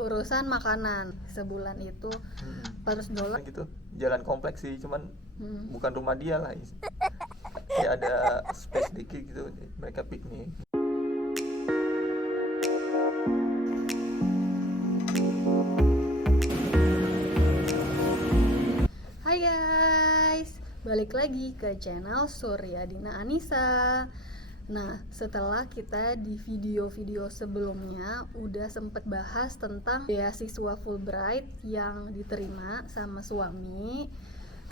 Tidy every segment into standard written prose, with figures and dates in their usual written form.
urusan makanan sebulan itu $400. gitu. Jalan kompleks sih, cuman Hmm. bukan rumah dia lah. Kayak ada space dikit gitu, mereka piknik. Hai guys, balik lagi ke channel Surya Dina Anissa. Nah, setelah kita di video-video sebelumnya udah sempet bahas tentang beasiswa Fulbright yang diterima sama suami,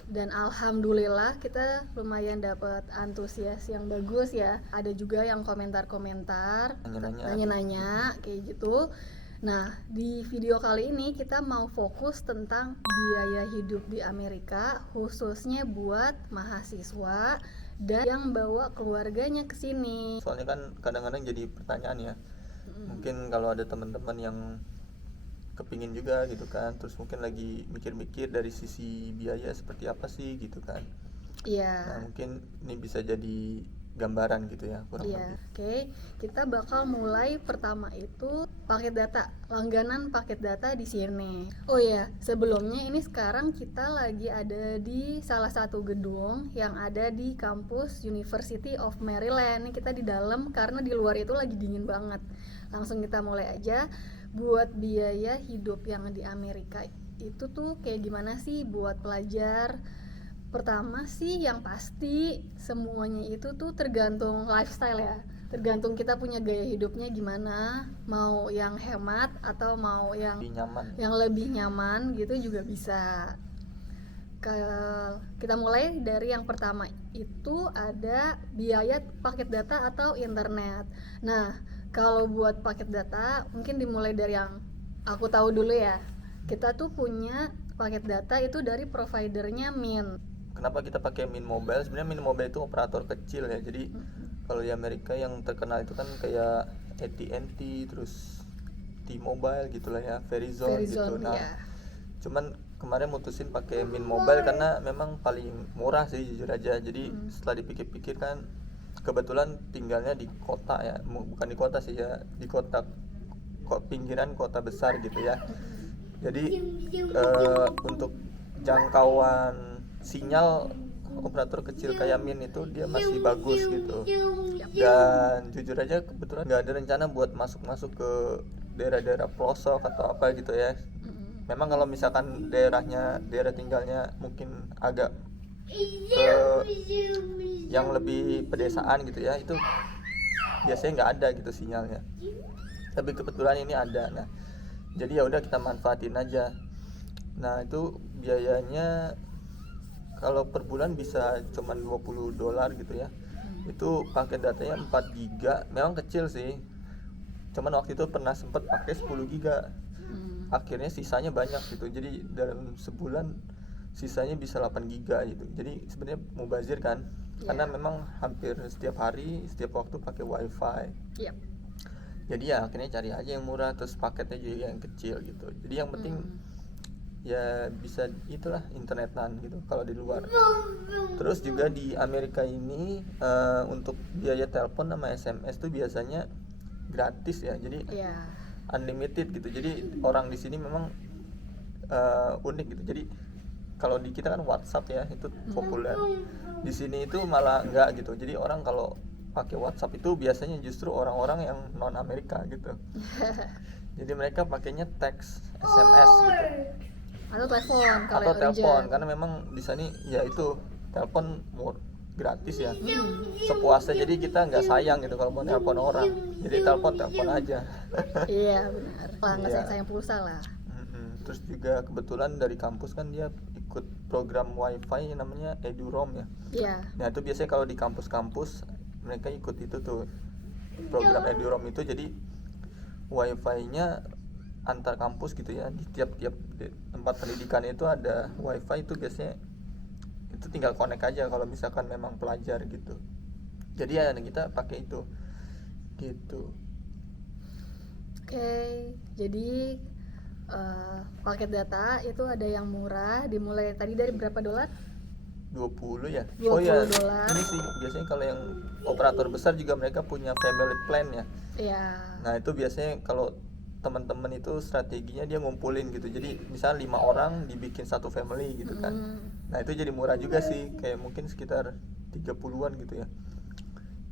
dan alhamdulillah kita lumayan dapat antusias yang bagus ya. Ada juga yang komentar-komentar, nanya-nanya kayak gitu. Nah, di video kali ini kita mau fokus tentang biaya hidup di Amerika, khususnya buat mahasiswa dan yang bawa keluarganya ke sini. Soalnya kan kadang-kadang jadi pertanyaan ya. Mungkin kalau ada teman-teman yang kepingin juga gitu kan, terus mungkin lagi mikir-mikir dari sisi biaya seperti apa sih gitu kan. Iya. Nah, mungkin ini bisa jadi gambaran gitu ya, kurang Iya, lebih. oke. Kita bakal mulai pertama itu paket data, langganan paket data di sini. Oh iya, sebelumnya ini sekarang kita lagi ada di salah satu gedung yang ada di kampus University of Maryland. Ini kita di dalam karena di luar itu lagi dingin banget. Langsung kita mulai aja. Buat biaya hidup yang di Amerika itu tuh kayak gimana sih buat pelajar? Pertama sih yang pasti semuanya itu tuh tergantung lifestyle ya, tergantung kita punya gaya hidupnya gimana, mau yang hemat atau mau yang lebih nyaman gitu juga bisa. Kita mulai dari yang pertama itu ada biaya paket data atau internet. Nah, kalau buat paket data mungkin dimulai dari yang aku tahu dulu ya. Kita tuh punya paket data itu dari providernya Mint. Kenapa kita pakai Mint Mobile? Sebenarnya Mint Mobile itu operator kecil ya. Jadi kalau di Amerika yang terkenal itu kan kayak AT&T, terus T-Mobile gitulah ya, Verizon gitu. Nah, ya. cuman kemarin mutusin pakai Mint Mobile karena memang paling murah sih jujur aja. Jadi setelah dipikir-pikir kan, kebetulan tinggalnya di kota ya, bukan di kota sih ya, di kota pinggiran kota besar gitu ya. Jadi untuk jangkauan sinyal operator kecil kayak Mint itu dia masih bagus gitu. Dan jujur aja kebetulan nggak ada rencana buat masuk ke daerah-daerah pelosok atau apa gitu ya. Memang kalau misalkan daerah tinggalnya mungkin agak ke yang lebih pedesaan gitu ya, itu biasanya nggak ada gitu sinyalnya. Tapi kebetulan ini ada. Nah, jadi ya udah kita manfaatin aja. Nah, itu biayanya kalau per bulan bisa cuman $20 gitu ya. Itu paket datanya 4 giga, memang kecil sih. Cuman waktu itu pernah sempet pakai 10 giga. Akhirnya sisanya banyak gitu. Jadi dalam sebulan sisanya bisa 8 giga gitu. Jadi sebenarnya mubazir kan. Karena memang hampir setiap hari, setiap waktu pakai wifi. Jadi ya akhirnya cari aja yang murah, terus paketnya juga yang kecil gitu. Jadi yang penting ya bisa itulah internetan gitu kalau di luar. Terus juga di Amerika ini untuk biaya telepon sama SMS tuh biasanya gratis ya. Jadi unlimited gitu. Jadi orang di sini memang unik gitu. Jadi kalau di kita kan WhatsApp ya itu populer. Di sini itu malah enggak gitu. Jadi orang kalau pakai WhatsApp itu biasanya justru orang-orang yang non Amerika gitu. Jadi mereka pakainya teks, SMS gitu. Atau telepon kalau atau telepon karena memang di sana ya itu telepon gratis ya, sepuasnya. Jadi kita nggak sayang gitu kalau mau telepon orang, jadi telepon aja. Iya benar, nggak sayang pulsa lah. Terus juga kebetulan dari kampus kan dia ikut program wifi yang namanya EduRoam ya. Iya. Nah itu biasanya kalau di kampus-kampus mereka ikut itu tuh program EduRoam itu. Jadi wifi-nya antar kampus gitu ya, di tiap-tiap tempat pendidikan itu ada wifi. Itu biasanya itu tinggal connect aja kalau misalkan memang pelajar gitu. Jadi ya kita pakai itu gitu. Oke, jadi paket data itu ada yang murah, dimulai tadi dari berapa $? 20 ya. $20. Oh ya, ini sih biasanya kalau yang operator besar juga mereka punya family plan ya. Iya. Nah itu biasanya kalau teman-teman itu strateginya dia ngumpulin gitu, jadi misal 5 orang dibikin satu family gitu kan. Nah itu jadi murah juga sih, kayak mungkin sekitar 30-an gitu ya.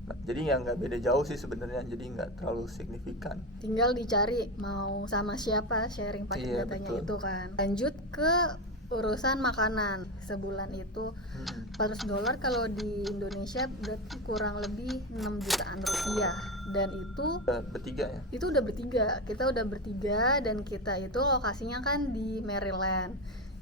Nah, jadi ya nggak beda jauh sih sebenarnya, jadi nggak terlalu signifikan. Tinggal dicari mau sama siapa sharing paket Iya, datanya betul. itu kan. Lanjut ke urusan makanan. Sebulan itu $400 kalau di Indonesia berarti kurang lebih 6 jutaan rupiah. Dan itu Bertiga ya. itu udah bertiga, kita udah bertiga dan kita itu lokasinya kan di Maryland.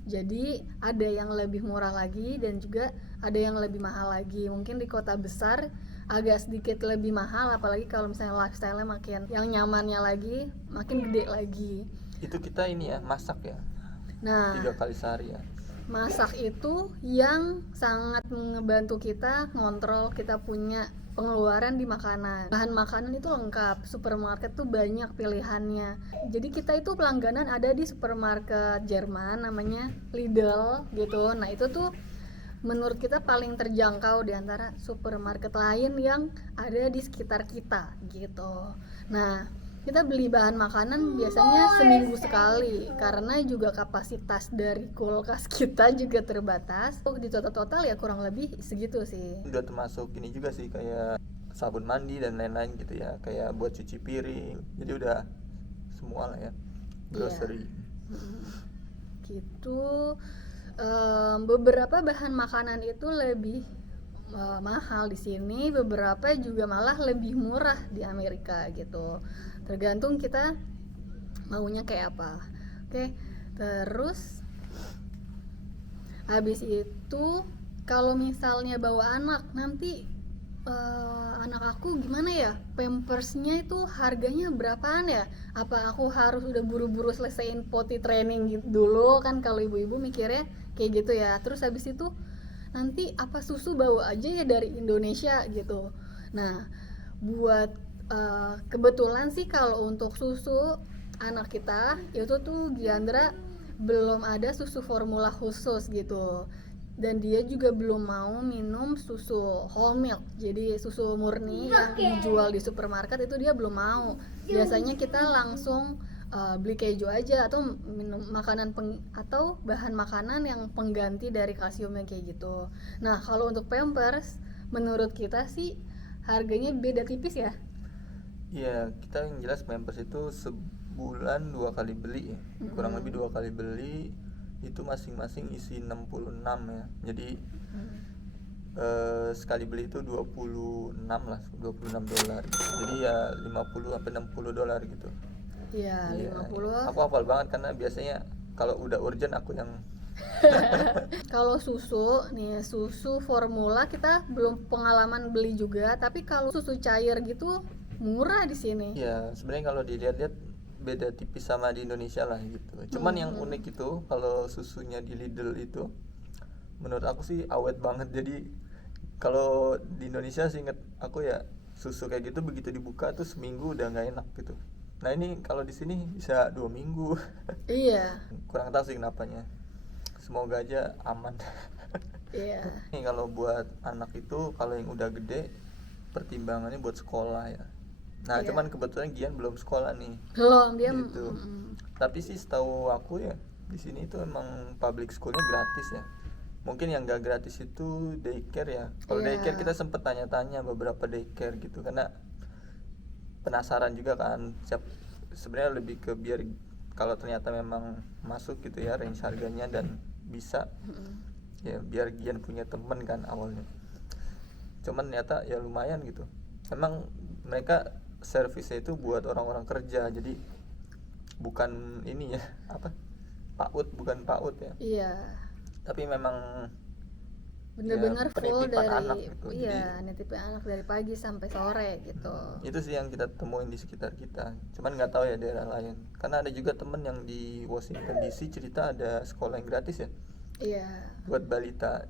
Jadi ada yang lebih murah lagi dan juga ada yang lebih mahal lagi. Mungkin di kota besar agak sedikit lebih mahal, apalagi kalau misalnya lifestyle-nya makin yang nyamannya lagi makin gede lagi. Itu kita ini ya masak ya, Nah, 3 kali sehari ya. masak itu yang sangat ngebantu kita ngontrol kita punya pengeluaran di makanan. Bahan makanan itu lengkap, supermarket tuh banyak pilihannya. Jadi kita itu pelangganan ada di supermarket Jerman namanya Lidl gitu. Nah itu tuh menurut kita paling terjangkau di antara supermarket lain yang ada di sekitar kita gitu. Nah kita beli bahan makanan biasanya seminggu sekali karena juga kapasitas dari kulkas kita juga terbatas. Di total ya kurang lebih segitu sih. Udah termasuk ini juga sih, kayak sabun mandi dan lain-lain gitu ya, kayak buat cuci piring, jadi udah semua lah ya, grocery. Gitu. Beberapa bahan makanan itu lebih mahal di sini, beberapa juga malah lebih murah di Amerika gitu. Tergantung kita maunya kayak apa. Oke. Terus habis itu kalau misalnya bawa anak nanti anak aku gimana ya, pampersnya itu harganya berapaan ya, apa aku harus udah buru-buru selesaiin potty training gitu dulu kan, kalau ibu-ibu mikirnya kayak gitu ya. Terus habis itu nanti apa susu bawa aja ya dari Indonesia gitu. Nah buat kebetulan sih kalau untuk susu anak kita itu tuh Giandra belum ada susu formula khusus gitu, dan dia juga belum mau minum susu whole milk, jadi susu murni yang dijual di supermarket itu dia belum mau. Biasanya kita langsung beli keju aja atau minum makanan atau bahan makanan yang pengganti dari kalsiumnya kayak gitu. Nah kalau untuk Pampers menurut kita sih harganya beda tipis ya. Iya, kita yang jelas Pampers itu sebulan 2 kali beli ya. Kurang lebih 2 kali beli, itu masing-masing isi 66 ya. Jadi sekali beli itu 26 lah, $26 gitu. Jadi ya 50 sampai $60 gitu. Iya, Iya, 50. aku hafal banget karena biasanya kalau udah urgent aku yang Kalau susu nih, susu formula kita belum pengalaman beli juga, tapi kalau susu cair gitu murah di sini. ya sebenarnya kalau dilihat-lihat beda tipis sama di Indonesia lah gitu. Cuman yang unik itu kalau susunya di Lidl itu menurut aku sih awet banget. Jadi kalau di Indonesia sih inget aku ya, susu kayak gitu begitu dibuka tuh seminggu udah nggak enak gitu. Nah ini kalau di sini bisa 2 minggu. Iya. Kurang tahu sih kenapanya. Semoga aja aman. Iya. Nih kalau buat anak itu, kalau yang udah gede pertimbangannya buat sekolah ya. Nah Iya. cuman kebetulan Gian belum sekolah nih Belum dia gitu. Tapi sih setahu aku ya di sini itu emang public schoolnya gratis ya. Mungkin yang gak gratis itu daycare ya. Kalau Iya. daycare kita sempet tanya-tanya beberapa daycare gitu, karena penasaran juga kan. Sebenarnya lebih ke biar kalau ternyata memang masuk gitu ya range harganya dan bisa, ya biar Gian punya temen kan awalnya. Cuman ternyata ya lumayan gitu. Emang mereka servisnya itu buat orang-orang kerja, jadi bukan ini ya apa, PAUD, bukan PAUD ya, Iya. tapi memang Bener-bener ya, full penitipan dari anak gitu. iya, nitipin anak dari pagi sampai sore gitu. Itu sih yang kita temuin di sekitar kita. Cuman nggak tahu ya daerah lain, karena ada juga temen yang di Washington DC cerita ada sekolah yang gratis ya Iya. buat balita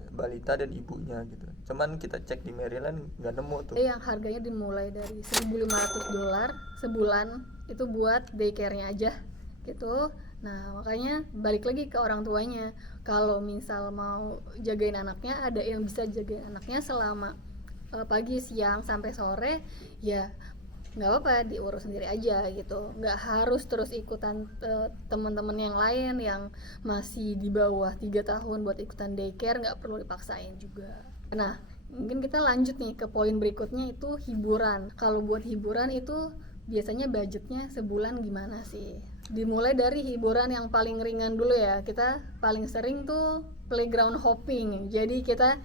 dan ibunya gitu. Cuman kita cek di Maryland nggak nemu tuh. Yang harganya dimulai dari $1.500 sebulan itu buat daycare-nya aja gitu. Nah makanya balik lagi ke orang tuanya, kalau misal mau jagain anaknya, ada yang bisa jagain anaknya selama pagi, siang sampai sore ya nggak apa-apa diurus sendiri aja gitu, nggak harus terus ikutan teman-teman yang lain yang masih di bawah 3 tahun buat ikutan daycare, nggak perlu dipaksain juga. Nah, mungkin kita lanjut nih ke poin berikutnya, itu hiburan. Kalau buat hiburan itu biasanya budgetnya sebulan gimana sih? Dimulai dari hiburan yang paling ringan dulu ya. Kita paling sering tuh playground hopping. Jadi kita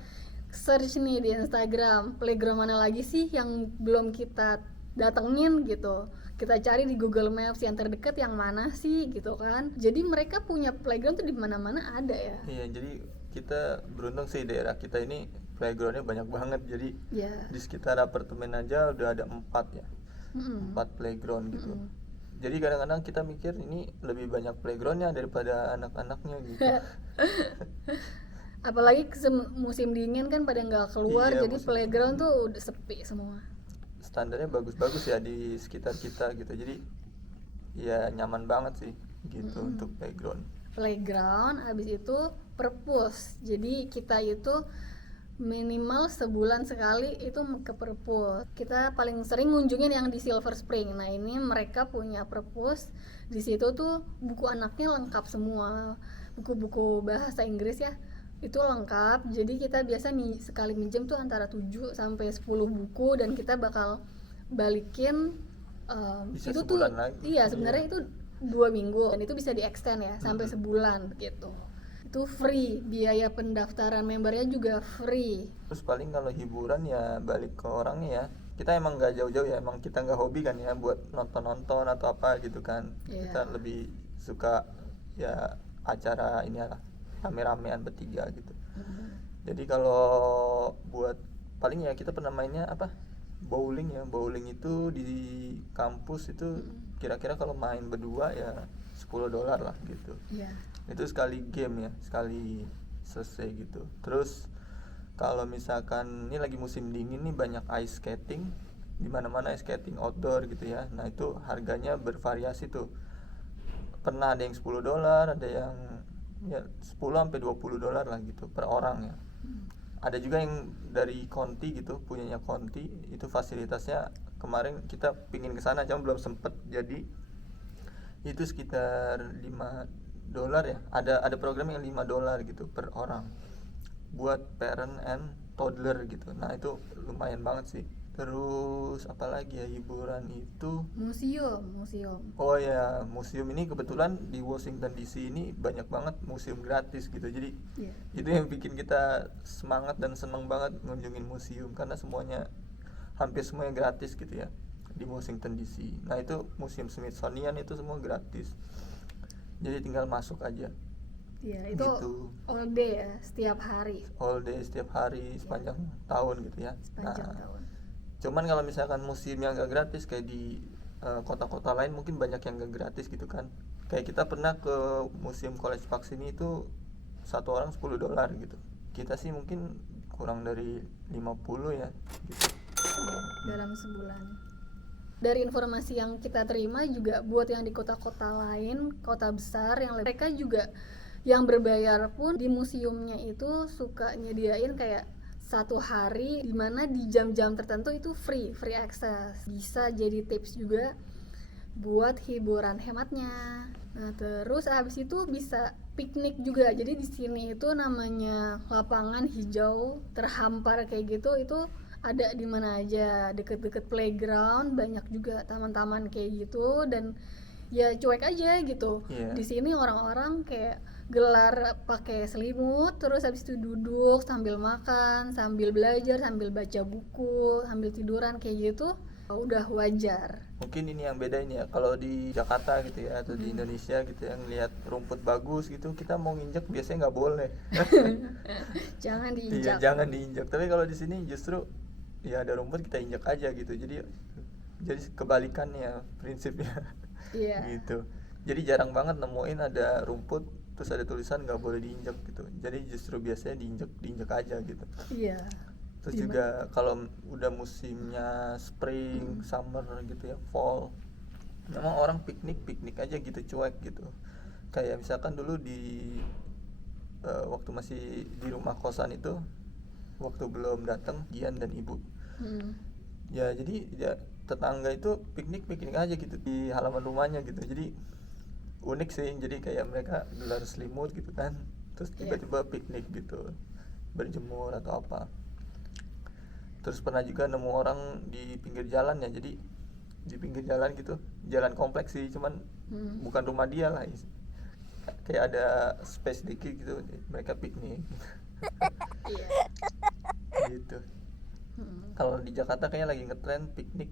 search nih di Instagram, playground mana lagi sih yang belum kita datengin gitu. Kita cari di Google Maps yang terdekat yang mana sih gitu kan. Jadi mereka punya playground tuh di mana-mana ada ya. Iya, jadi kita beruntung sih daerah kita ini playgroundnya banyak banget. Jadi Ya. di sekitar apartemen aja udah ada 4 ya, Mm-mm. 4 playground gitu. Jadi kadang-kadang kita mikir ini lebih banyak playgroundnya daripada anak-anaknya gitu. Apalagi musim dingin kan pada nggak keluar, Iya, jadi musim playground tuh udah sepi semua. Standarnya bagus-bagus ya di sekitar kita gitu, jadi ya nyaman banget sih gitu untuk playground. Playground, habis itu perpus. Jadi kita itu minimal sebulan sekali itu ke perpus. Kita paling sering ngunjungin yang di Silver Spring. Nah, ini mereka punya perpus. Di situ tuh buku anaknya lengkap semua. Buku-buku bahasa Inggris ya. Itu lengkap. Jadi kita biasa sekali minjem tuh antara 7 sampai 10 buku dan kita bakal balikin Bisa itu tuh sebulan lagi. iya sebenarnya itu 2 minggu dan itu bisa di extend ya sampai sebulan gitu. Itu free, biaya pendaftaran membernya juga free. Terus paling kalau hiburan ya balik ke orangnya ya, kita emang nggak jauh-jauh ya, emang kita nggak hobi kan ya buat nonton-nonton atau apa gitu kan. Iya. Kita lebih suka ya acara ini lah, rame-ramean bertiga gitu. Jadi kalau buat paling ya kita pernah mainnya apa, bowling ya. Bowling itu di kampus itu kira-kira kalau main berdua ya $10 lah gitu. Iya. Itu sekali game ya, sekali selesai gitu. Terus kalau misalkan ini lagi musim dingin nih, banyak ice skating di mana-mana, ice skating outdoor gitu ya. Nah itu harganya bervariasi tuh, pernah ada yang $10, ada yang ya 10 sampai $20 lah gitu per orang ya. Ada juga yang dari Conti gitu, punyanya Conti, itu fasilitasnya kemarin kita pingin kesana cuma belum sempet, jadi itu sekitar $5 ya. Ada program yang $5 gitu per orang buat parent and toddler gitu. Nah itu lumayan banget sih. Terus apalagi ya hiburan itu, Museum. oh ya museum ini kebetulan di Washington DC ini banyak banget museum gratis gitu. Jadi Iya. itu yang bikin kita semangat dan seneng banget ngunjungin museum, karena semuanya hampir semuanya gratis gitu ya di Washington DC. Nah itu museum Smithsonian itu semua gratis, jadi tinggal masuk aja Iya, itu gitu, all day ya, setiap hari, all day setiap hari sepanjang tahun gitu ya. sepanjang Nah tahun. cuman kalau misalkan museum yang gak gratis kayak di kota-kota lain mungkin banyak yang gak gratis gitu kan. Kayak kita pernah ke museum College Park sini itu satu orang $10 gitu. Kita sih mungkin kurang dari 50 ya gitu. Dalam sebulan. Dari informasi yang kita terima juga buat yang di kota-kota lain, kota besar yang mereka juga yang berbayar pun di museumnya itu suka nyediain kayak 1 hari dimana di jam-jam tertentu itu free access. Bisa jadi tips juga buat hiburan hematnya. Nah, terus habis itu bisa piknik juga. Jadi di sini itu namanya lapangan hijau terhampar kayak gitu, itu ada di mana aja, deket-deket playground, banyak juga taman-taman kayak gitu, dan ya cuek aja gitu. Iya. Di sini orang-orang kayak gelar pakai selimut, terus habis itu duduk sambil makan, sambil belajar, sambil baca buku, sambil tiduran kayak gitu, udah wajar. Mungkin ini yang beda ini ya, kalau di Jakarta gitu ya atau di Indonesia gitu yang lihat rumput bagus gitu, kita mau nginjek biasanya nggak boleh. Jangan Iya, diinjak. jangan diinjak. Tapi kalau di sini justru ya ada rumput kita injak aja gitu. Jadi kebalikannya prinsipnya. Iya. Gitu. Jadi jarang banget nemuin ada rumput terus ada tulisan nggak boleh diinjak gitu. Jadi justru biasanya diinjak aja gitu. Iya. Terus juga kalau udah musimnya spring, summer gitu ya, fall, memang orang piknik aja gitu, cuek gitu. Kayak misalkan dulu di waktu masih di rumah kosan itu, waktu belum datang Gian dan ibu, ya jadi ya tetangga itu piknik aja gitu di halaman rumahnya gitu. Jadi unik sih, jadi kayak mereka gelar selimut gitu kan, terus tiba-tiba piknik gitu, berjemur atau apa. Terus pernah juga nemu orang di pinggir jalan ya, jadi di pinggir jalan gitu, jalan kompleks sih, cuman bukan rumah dia lah, kayak ada space dikit gitu, mereka piknik Iya. gitu. Kalau di Jakarta kayaknya lagi ngetren piknik,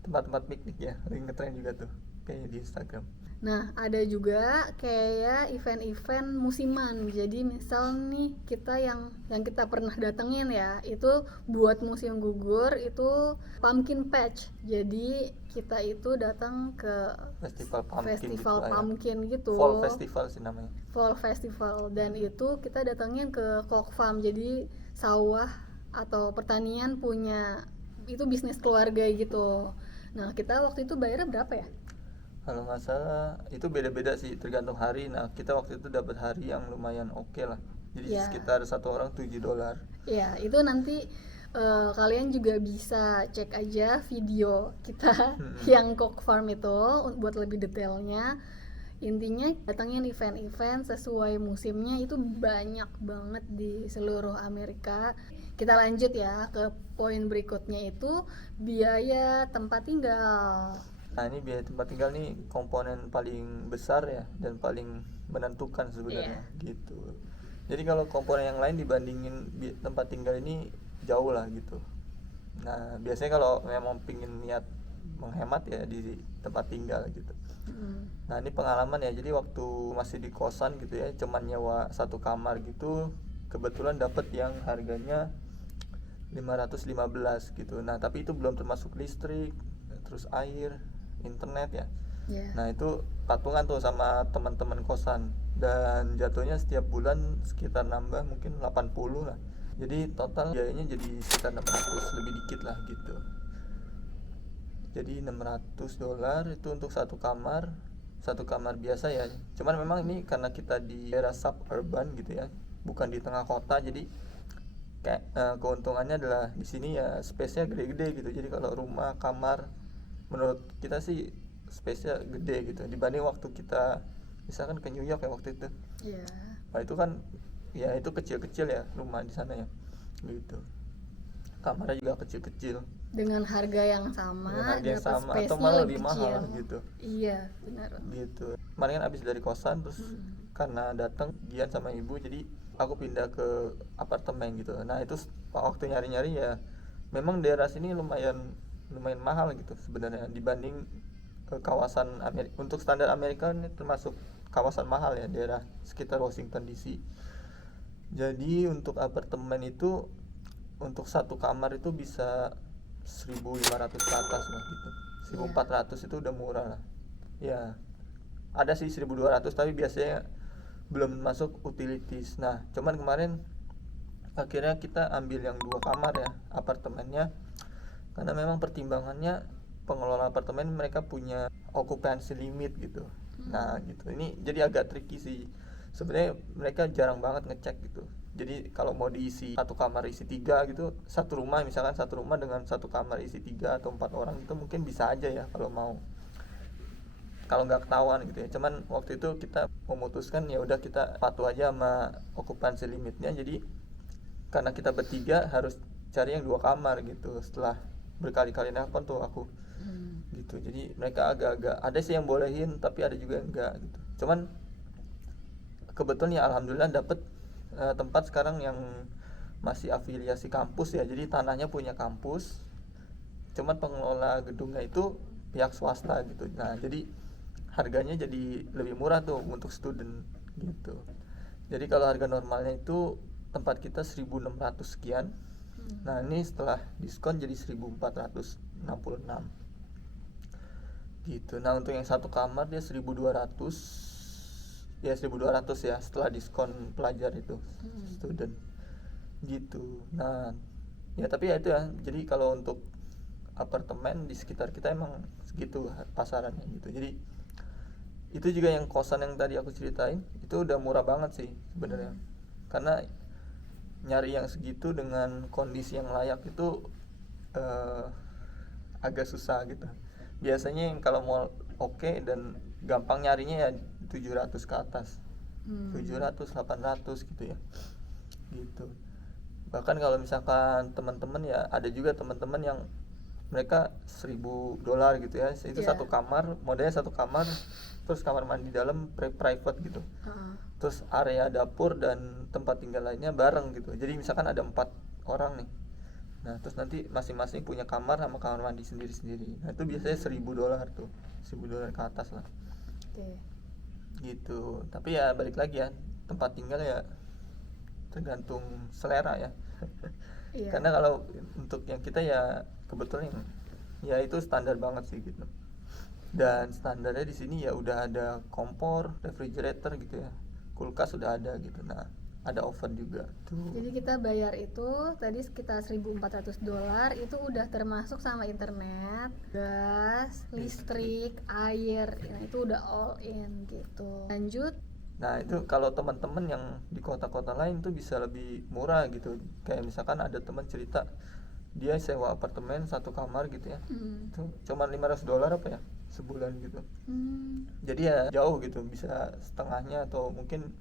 tempat-tempat piknik ya, lagi ngetren juga tuh kayaknya di Instagram. Nah, ada juga kayak event-event musiman. Jadi misal nih kita yang kita pernah datengin ya, itu buat musim gugur itu pumpkin patch. Jadi kita itu datang ke Festival pumpkin festival gitu lah ya. pumpkin gitu. Fall Festival sih namanya. Fall Festival, dan itu kita datangin ke Cock Farm. Jadi sawah atau pertanian punya itu bisnis keluarga gitu. Nah, kita waktu itu bayarnya berapa ya? Kalau nggak salah itu beda-beda sih tergantung hari. Nah kita waktu itu dapat hari yang lumayan oke lah. Jadi Ya. sekitar satu orang $7. Ya, itu nanti kalian juga bisa cek aja video kita yang Cock Farm itu buat lebih detailnya. Intinya datangin event-event sesuai musimnya itu banyak banget di seluruh Amerika. Kita lanjut ya ke poin berikutnya, itu biaya tempat tinggal. Nah ini biaya tempat tinggal nih komponen paling besar ya, dan paling menentukan sebenarnya gitu. Jadi kalau komponen yang lain dibandingin tempat tinggal ini jauh lah gitu. Nah biasanya kalau memang pingin niat menghemat ya di tempat tinggal gitu. Nah ini pengalaman ya, jadi waktu masih di kosan gitu ya, cuman nyewa satu kamar gitu, kebetulan dapet yang harganya 515 gitu. Nah tapi itu belum termasuk listrik, terus air, internet ya. Nah itu patungan tuh sama teman-teman kosan, dan jatuhnya setiap bulan sekitar nambah mungkin 80 lah. Jadi total biayanya jadi sekitar 600 lebih dikit lah gitu. Jadi $600 itu untuk satu kamar biasa ya. Cuman memang ini karena kita di daerah suburban gitu ya, bukan di tengah kota, jadi kayak keuntungannya adalah di sini ya space-nya gede-gede gitu. Jadi kalau rumah kamar menurut kita sih space-nya gede gitu dibanding waktu kita misalkan ke New York ya waktu itu. Iya. Nah itu kan ya itu kecil-kecil ya rumah di sana ya gitu. Kamarnya juga kecil-kecil. Dengan harga yang sama, Dengan harga yang dapat sama space-nya atau malah lebih lebih mahal kecil. gitu. Iya, benar. Gitu. Kemarin kan abis dari kosan terus karena datang Gian sama ibu, jadi aku pindah ke apartemen gitu. Nah itu waktu nyari-nyari ya memang daerah sini lumayan mahal gitu sebenarnya dibanding ke kawasan Amerika. Untuk standar Amerika ini termasuk kawasan mahal ya, daerah sekitar Washington DC. Jadi untuk apartemen itu untuk satu kamar itu bisa 1.500 ke atas lah gitu. 1.400 itu udah murah lah. Ya. Ada sih 1.200 tapi biasanya belum masuk utilities. Nah, cuman kemarin akhirnya kita ambil yang 2 kamar ya apartemennya, karena memang pertimbangannya pengelola apartemen mereka punya occupancy limit gitu. Nah gitu, ini jadi agak tricky sih sebenarnya, mereka jarang banget ngecek gitu. Jadi kalau mau diisi satu kamar isi 3 gitu, satu rumah misalkan satu rumah dengan satu kamar isi 3 atau 4 orang itu mungkin bisa aja ya kalau mau, kalau nggak ketahuan gitu ya. Cuman waktu itu kita memutuskan ya udah kita patuh aja sama occupancy limitnya. Jadi karena kita bertiga harus cari yang 2 kamar gitu setelah berkali-kali nelpon tuh aku gitu. Jadi mereka agak-agak ada sih yang bolehin tapi ada juga yang enggak gitu. Cuman kebetulan ya alhamdulillah dapet tempat sekarang yang masih afiliasi kampus ya, jadi tanahnya punya kampus, cuman pengelola gedungnya itu pihak swasta gitu. Nah jadi harganya jadi lebih murah tuh untuk student gitu. Jadi kalau harga normalnya itu tempat kita 1.600 sekian. Nah ini setelah diskon jadi 1.466 gitu. Nah untuk yang satu kamar dia 1.200 ya, 1.200 ya setelah diskon pelajar itu student gitu. Nah ya tapi ya itu ya, jadi kalau untuk apartemen di sekitar kita emang segitu pasarannya gitu. Jadi itu juga yang kosan yang tadi aku ceritain itu udah murah banget sih sebenarnya, karena nyari yang segitu dengan kondisi yang layak itu agak susah gitu. Biasanya yang kalau mau oke dan gampang nyarinya ya 700 ke atas. 700 800 gitu ya. Gitu. Bahkan kalau misalkan teman-teman ya ada juga teman-teman yang mereka $1.000 gitu ya. Itu Iya. satu kamar, modelnya satu kamar, terus kamar mandi dalam private gitu. Heeh. Terus area dapur dan tempat tinggal lainnya bareng gitu. Jadi misalkan ada 4 orang nih. Nah, terus nanti masing-masing punya kamar sama kamar mandi sendiri-sendiri. Nah, itu biasanya $1.000 tuh. $1.000 ke atas lah. Oke. Gitu. Tapi ya balik lagi ya, tempat tinggal ya tergantung selera ya. Iya. Karena kalau untuk yang kita ya kebetulan ya itu standar banget sih gitu. Dan standarnya di sini ya udah ada kompor, refrigerator gitu ya. Kulkas sudah ada gitu. Nah, ada oven juga tuh. Jadi kita bayar itu tadi sekitar $1.400, itu udah termasuk sama internet, gas, listrik, air. Nah, itu udah all in gitu. Lanjut. Nah, itu kalau teman-teman yang di kota-kota lain tuh bisa lebih murah gitu. Kayak misalkan ada teman cerita dia sewa apartemen satu kamar gitu ya. Itu cuma $500 apa ya sebulan gitu. Jadi ya jauh gitu, bisa setengahnya atau mungkin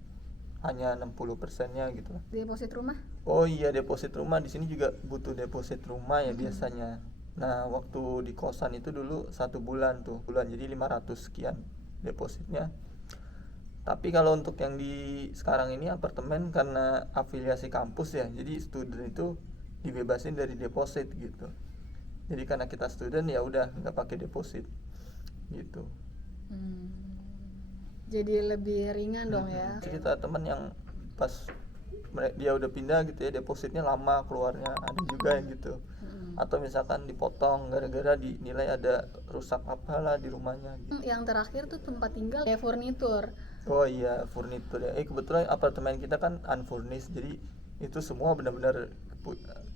hanya 60%-nya gitu lah. Deposit rumah? Oh iya, deposit rumah di sini juga butuh deposit rumah ya biasanya. Nah, waktu di kosan itu dulu 1 bulan tuh, jadi 500 sekian depositnya. Tapi kalau untuk yang di sekarang ini apartemen karena afiliasi kampus ya, jadi student itu dibebasin dari deposit gitu. Jadi karena kita student ya udah nggak pakai deposit gitu. Jadi lebih ringan dong ya. Cerita teman yang pas dia udah pindah gitu ya, depositnya lama keluarnya, ada juga yang gitu. Atau misalkan dipotong gara-gara dinilai ada rusak apalah di rumahnya gitu. Yang terakhir tuh tempat tinggal kayak furnitur. Oh iya, furnitur ya. Kebetulan apartemen kita kan unfurnished, jadi itu semua benar-benar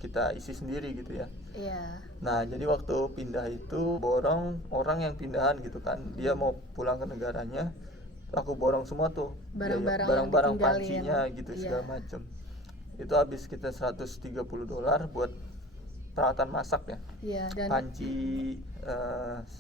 kita isi sendiri gitu ya. Iya. Nah, jadi waktu pindah itu borong orang yang pindahan gitu kan, dia mau pulang ke negaranya, aku borong semua tuh Barang-barang yang barang-barang ditinggalin. pancinya gitu Iya. segala macem. Itu habis kita $130 buat peralatan masak ya, Iya, dan panci,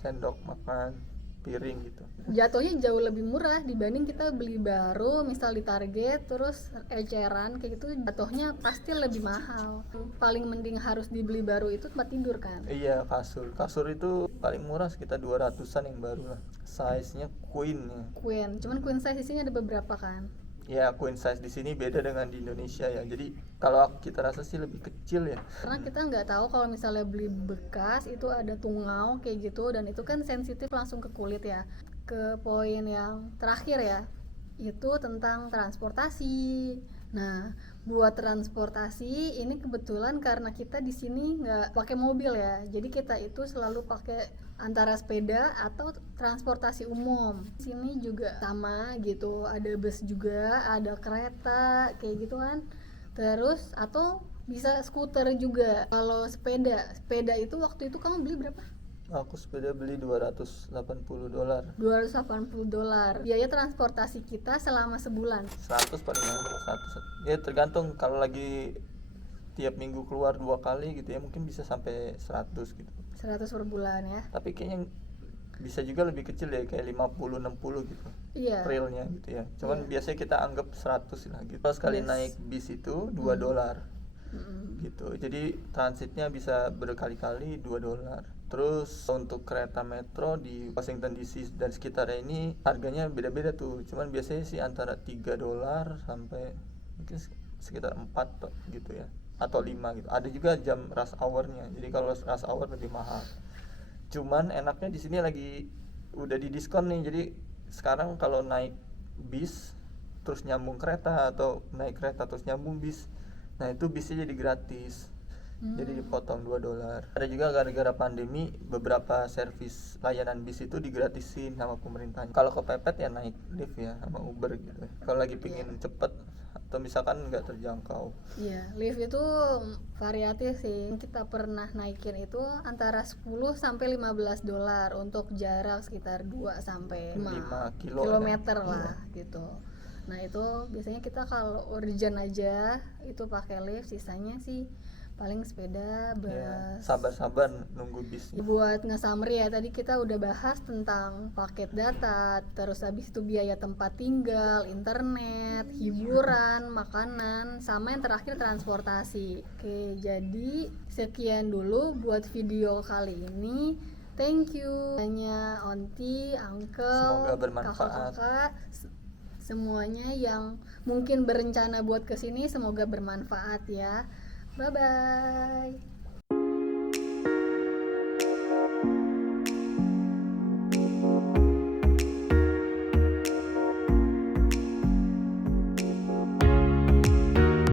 sendok makan, piring gitu. jatuhnya jauh lebih murah dibanding kita beli baru, misal di Target terus eceran kayak gitu, jatuhnya pasti lebih mahal. Paling mending harus dibeli baru itu tempat tidur kan. Iya, kasur itu paling murah sekitar 200-an yang baru lah, size-nya queen ya. Cuman queen size di sini ada beberapa kan. Ya, queen size di sini beda dengan di Indonesia ya. Jadi kalau kita rasa sih lebih kecil ya. Karena kita nggak tahu kalau misalnya beli bekas itu ada tungau kayak gitu, dan itu kan sensitif langsung ke kulit ya. Ke poin yang terakhir ya, itu tentang transportasi. Nah, buat transportasi ini kebetulan karena kita di sini nggak pakai mobil ya, jadi kita itu selalu pakai antara sepeda atau transportasi umum. Sini juga sama gitu, ada bus juga, ada kereta kayak gitu kan. Terus atau bisa skuter juga. Kalau sepeda itu waktu itu kamu beli berapa? Aku sepeda beli $280. $280. Biaya transportasi kita selama sebulan. 100 paling 100. Ya tergantung, kalau lagi tiap minggu keluar 2 kali gitu ya mungkin bisa sampai 100 gitu. 100 per bulan ya. Tapi kayaknya bisa juga lebih kecil ya, kayak 50-60 gitu. Iya. Realnya gitu ya. Cuman Iya. biasanya kita anggap 100 lah gitu. Kalau sekali Yes. naik bis itu $2 gitu. Jadi transitnya bisa berkali-kali $2. Terus untuk kereta metro di Washington DC dan sekitarnya ini harganya beda-beda tuh. Cuman biasanya sih antara $3 sampai mungkin sekitar 4 gitu ya. Atau 5 gitu. Ada juga jam rush hour-nya. Jadi kalau rush hour lebih mahal. Cuman enaknya di sini lagi udah di diskon nih. Jadi sekarang kalau naik bis terus nyambung kereta atau naik kereta terus nyambung bis, nah itu bisnya jadi gratis. Jadi dipotong $2. Ada juga gara-gara pandemi beberapa servis layanan bis itu digratisin sama pemerintahnya. Kalau kepepet ya naik Lyft ya sama Uber gitu. Kalau lagi pingin cepet atau misalkan nggak terjangkau. Iya, Lyft itu variatif sih. Kita pernah naikin itu antara 10 sampai $15 untuk jarak sekitar 2 sampai 5 kilometer lah gitu. Nah, itu biasanya kita kalau urgent aja itu pakai Lyft, sisanya sih paling sepeda, Ya, bus. sabar-sabar nunggu bis. Buat nge-summary ya, tadi kita udah bahas tentang paket data, terus habis itu biaya tempat tinggal, internet, hiburan, makanan, sama yang terakhir transportasi. Oke, jadi sekian dulu buat video kali ini. Thank you. Hanya Onti, Uncle, Semoga bermanfaat. kakak-kakak, semuanya yang mungkin berencana buat kesini, semoga bermanfaat ya. Bye-bye.